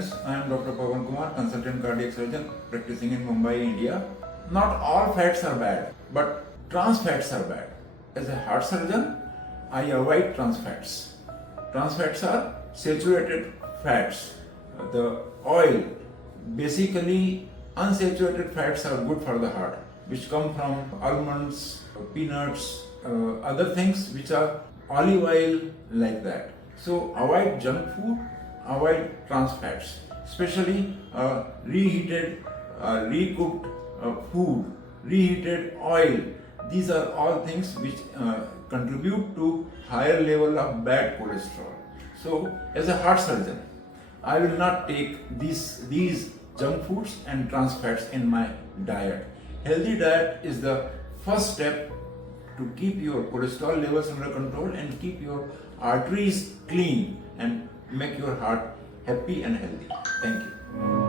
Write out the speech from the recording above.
friends, I am Dr. Pavan Kumar, consultant cardiac surgeon practicing in Mumbai, India. Not all fats are bad, but trans fats are bad. As a heart surgeon, I avoid trans fats. Trans fats are saturated fats. The oil, basically unsaturated fats are good for the heart, which come from almonds, peanuts, other things which are olive oil like that. So avoid junk food, avoid trans fats, especially reheated, recooked food, reheated oil. These are all things which contribute to higher level of bad cholesterol. So as a heart surgeon, I will not take these junk foods and trans fats in my diet. Healthy diet is the first step to keep your cholesterol levels under control and keep your arteries clean and make your heart happy and healthy. Thank you.